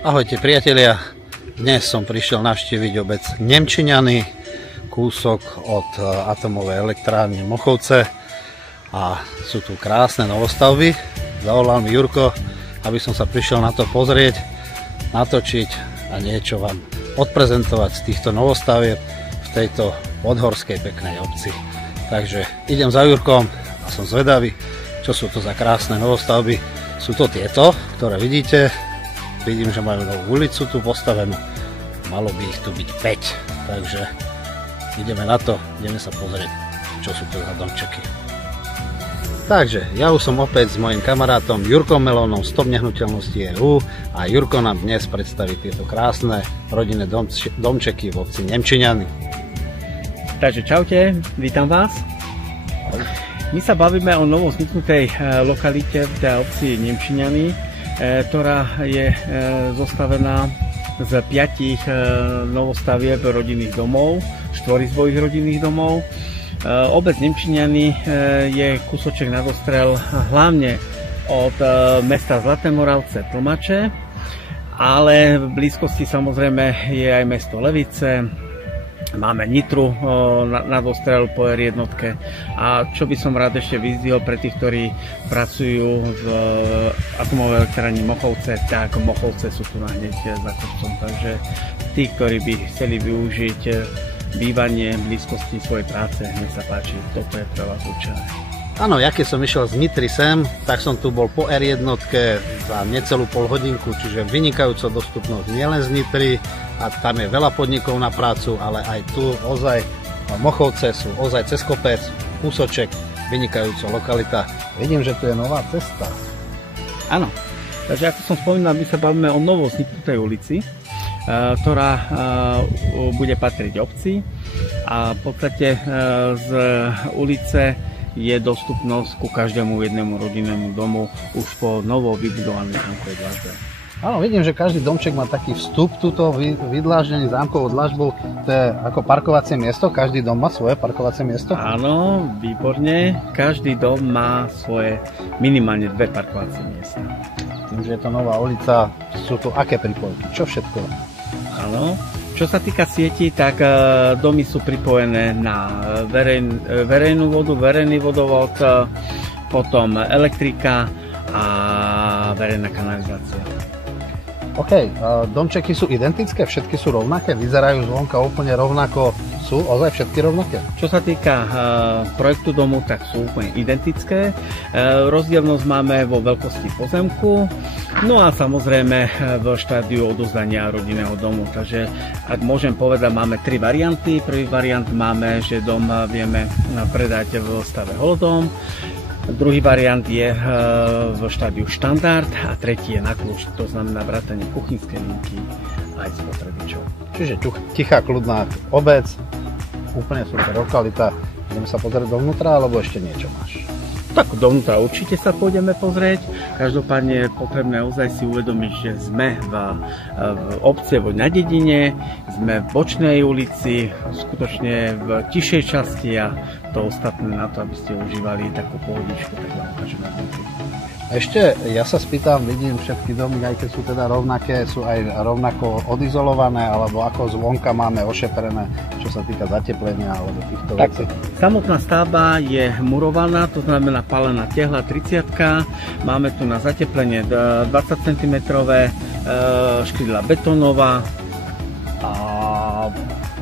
Ahojte priatelia, dnes som prišiel navštíviť obec Nemčiňany, kúsok od atomovej elektrárne Mochovce a sú tu krásne novostavby. Zavolal mi Jurko, aby som sa prišiel na to pozrieť, natočiť a niečo vám odprezentovať z týchto novostavieb v tejto podhorskej peknej obci. Takže idem za Jurkom a som zvedavý, čo sú to za krásne novostavby. Sú to tieto, ktoré vidíte. Vidím, že majú novú ulicu tu postavenú. Malo by ich tu byť 5. Takže ideme na to, ideme sa pozrieť, čo sú to za domčeky. Takže ja už som opäť s mojim kamarátom Jurkom Melónom z Top nehnuteľnosti EU a Jurko nám dnes predstaví tieto krásne rodinné domčeky v obci Nemčiňany. Takže čaute, vítam vás. My sa bavíme o novo vzniknutej lokalite v tej obci Nemčiňany, ktorá je zostavená z 5 novostavieb rodinných domov, 4-izbových rodinných domov. Obec Nemčiňany je kúsoček na dostrel hlavne od mesta Zlaté Moravce Tlmače, ale v blízkosti samozrejme je aj mesto Levice. Máme Nitru na dostrel po R1 a čo by som rád ešte vyzdvihol pre tých, ktorí pracujú v atomovej elektrárni Mochovce, tak Mochovce sú tu hneď za kopcom, takže tí, ktorí by chceli využiť bývanie v blízkosti svojej práce, nech sa páči, toto je pre vás určené. Áno, ja keď som išiel z Nitry sem, tak som tu bol po R1 za necelú pol hodinku, čiže vynikajúca dostupnosť nielen z Nitry, a tam je veľa podnikov na prácu, ale aj tu ozaj Mochovce sú ozaj cez kopec, kúsoček, vynikajúca lokalita. Vidím, že tu je nová cesta. Áno, takže ako som spomínal, my sa bavíme o novo vzniknutej ulici, ktorá bude patriť obci a v podstate z ulice je dostupnosť ku každému jednému rodinnému domu už po novo vybudovanej zámkovej dlažbe. Áno, vidím, že každý domček má taký vstup, túto vydláždený zámkovú dlažbu, to je ako parkovacie miesto, každý dom má svoje parkovacie miesto? Áno, výborne, každý dom má svoje minimálne 2 parkovacie miesta. Tým, že je to nová ulica, sú tu aké pripojky, čo všetko? Áno, čo sa týka sietí, tak domy sú pripojené na verejnú vodu, verejný vodovod, potom elektrika a verejná kanalizácia. OK, domčeky sú identické, všetky sú rovnaké, vyzerajú zvonka úplne rovnako, sú ozaj všetky rovnaké? Čo sa týka projektu domu, tak sú úplne identické. Rozdielnosť máme vo veľkosti pozemku, no a samozrejme v štádiu odozdania rodinného domu. Takže ak môžem povedať, máme 3 varianty. Prvý variant máme, že dom vieme predať v stave holodom. Druhý variant je v štádiu štandard a tretí je na kľúč, to znamená vrátanie kuchynskej linky aj spotrebičov. Čiže tichá, kľudná obec, úplne super lokalita. Ideme sa pozrieť dovnútra, alebo ešte niečo máš? Tak dovnútra určite sa pôjdeme pozrieť. Každopádne je potrebné ozaj si uvedomiť, že sme v obci na dedine, sme v bočnej ulici, skutočne v tišej časti a to ostatné na to, aby ste užívali takú pohodičku, tak vám ukážeme. Ešte ja sa spýtam, vidím všetky domy, aj keď sú teda rovnaké, sú aj rovnako odizolované, alebo ako zvonka máme ošetrené, čo sa týka zateplenia alebo týchto vecí. Samotná stavba je murovaná, to znamená pálená tehla 30-ka. Máme tu na zateplenie 20 cm, škrydla betónová a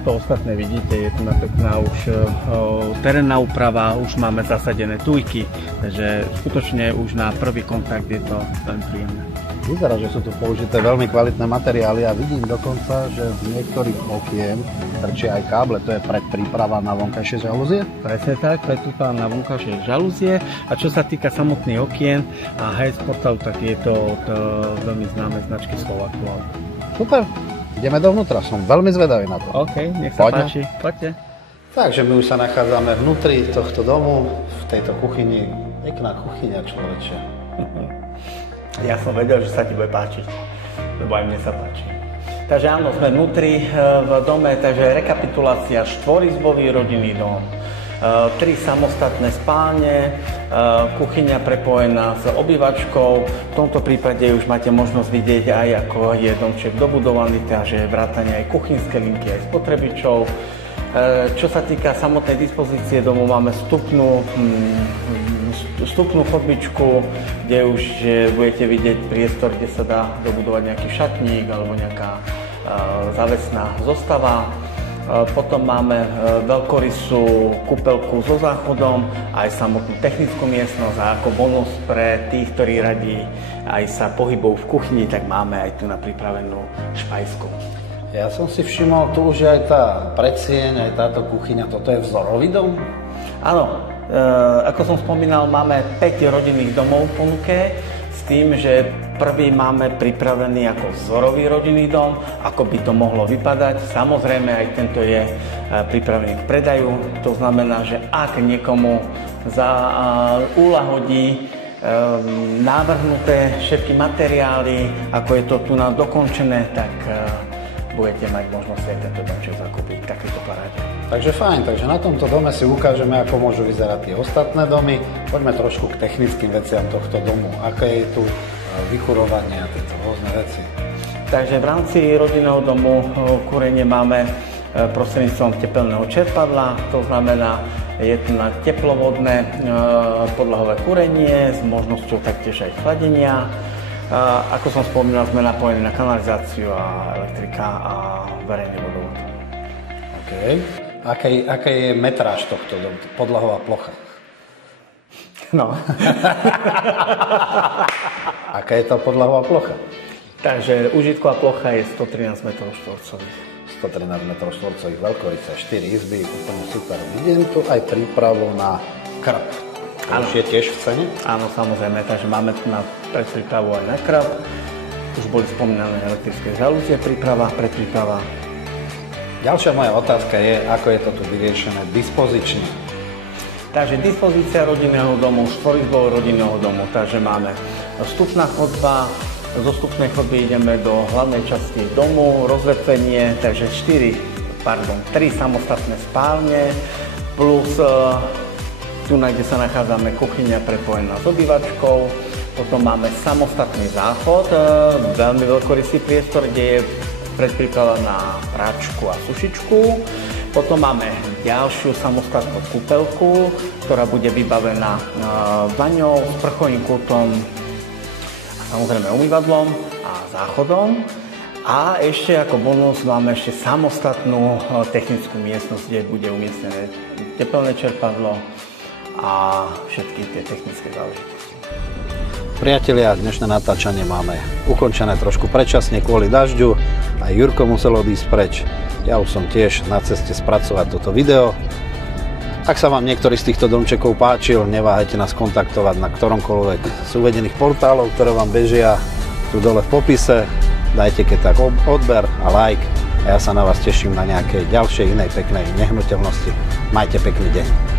to ostatné vidíte, je tu pekná už terénna úprava, už máme zasadené tujky, takže skutočne už na prvý kontakt je to veľmi príjemné. Vyzerá, že sú tu použité veľmi kvalitné materiály a vidím dokonca, že v niektorých okien trčia aj káble, to je predpríprava na vonkajšie žalúzie? Presne tak, predpríprava na vonkajšie žalúzie a čo sa týka samotných okien a HS portálu, tak je to od veľmi známej značky Slovaktual. Super! Ideme dovnútra, som veľmi zvedavý na to. OK, nech sa páči, poďte. Takže my už sa nachádzame vnútri tohto domu, v tejto kuchyni. Pekná kuchyňa, človeče. Ja som vedel, že sa ti bude páčiť, lebo aj mne sa páči. Takže áno, sme vnútri v dome, takže rekapitulácia, 4-izbový rodinný dom, 3 samostatné spálne, kuchyňa prepojená s obývačkou. V tomto prípade už máte možnosť vidieť aj ako je domček dobudovaný, takže vrátane aj kuchynské linky, aj spotrebičov. Čo sa týka samotnej dispozície domu, máme vstupnú chodbičku, kde už budete vidieť priestor, kde sa dá dobudovať nejaký šatník alebo nejaká závesná zostava. Potom máme veľkorysú kúpeľku so záchodom, aj samotnú technickú miestnosť a ako bonus pre tých, ktorí radi aj sa pohybujú v kuchyni, tak máme aj tu na pripravenú špajsku. Ja som si všimol, tu už aj tá predsieň, aj táto kuchyňa, toto je vzorový dom? Áno, ako som spomínal, máme 5 rodinných domov v ponuke, s tým, že prvý máme pripravený ako vzorový rodinný dom, ako by to mohlo vypadať. Samozrejme, aj tento je pripravený k predaju. To znamená, že ak niekomu uľahodí navrhnuté všetky materiály, ako je to tu nám dokončené, tak budete mať možnosť aj tento domček zakúpiť v takejto paráde. Takže fajn, takže na tomto dome si ukážeme, ako môžu vyzerať tie ostatné domy. Poďme trošku k technickým veciam tohto domu. Aké je tu vykurovanie a tieto rôzne veci. Takže v rámci rodinného domu kúrenie máme prostredníctvom tepelného čerpadla, to znamená, je tu na teplovodné podlahové kúrenie s možnosťou taktiež aj chladenia. Ako som spomínal, sme napojení na kanalizáciu a elektrika a verejný vodovod. OK. Aká je metráž tohto domu, podlahová plocha? No. Aká je tá podlahová plocha? Takže užitková plocha je 113 m². 113 m², veľkorysa, 4 izby, úplne super. Vidím tu aj prípravu na krb. To už je tiež v cene? Áno, samozrejme, takže máme tu na predprípravu aj na krb. Už boli spomínané elektrické žalúzie, predpríprava. Ďalšia moja otázka je, ako je to tu vyriešené dispozične. Takže dispozícia rodinného domu, štvorizbového rodinného domu, takže máme vstupná chodba, zo vstupnej chodby ideme do hlavnej časti domu, rozvetvenie, takže 3 samostatné spálne, plus tu, kde sa nachádzame, kuchyňa prepojená s obývačkou, potom máme samostatný záchod, veľmi veľkorysý priestor, kde je predpríprava na práčku a sušičku. Potom máme ďalšiu samostatnú kúpeľku, ktorá bude vybavená vaňou, sprchovým kútom, samozrejme umývadlom a záchodom. A ešte ako bonus máme ešte samostatnú technickú miestnosť, kde bude umiestnené tepelné čerpadlo a všetky tie technické záležitosti. Priatelia, dnešné natáčanie máme ukončené trošku predčasne kvôli dažďu. Aj Jurko musel odísť preč. Ja už som tiež na ceste spracovať toto video. Ak sa vám niektorý z týchto domčekov páčil, neváhajte nás kontaktovať na ktoromkoľvek z uvedených portálov, ktoré vám bežia tu dole v popise. Dajte keď tak odber a like a ja sa na vás teším na nejakej ďalšej inej peknej nehnuteľnosti. Majte pekný deň.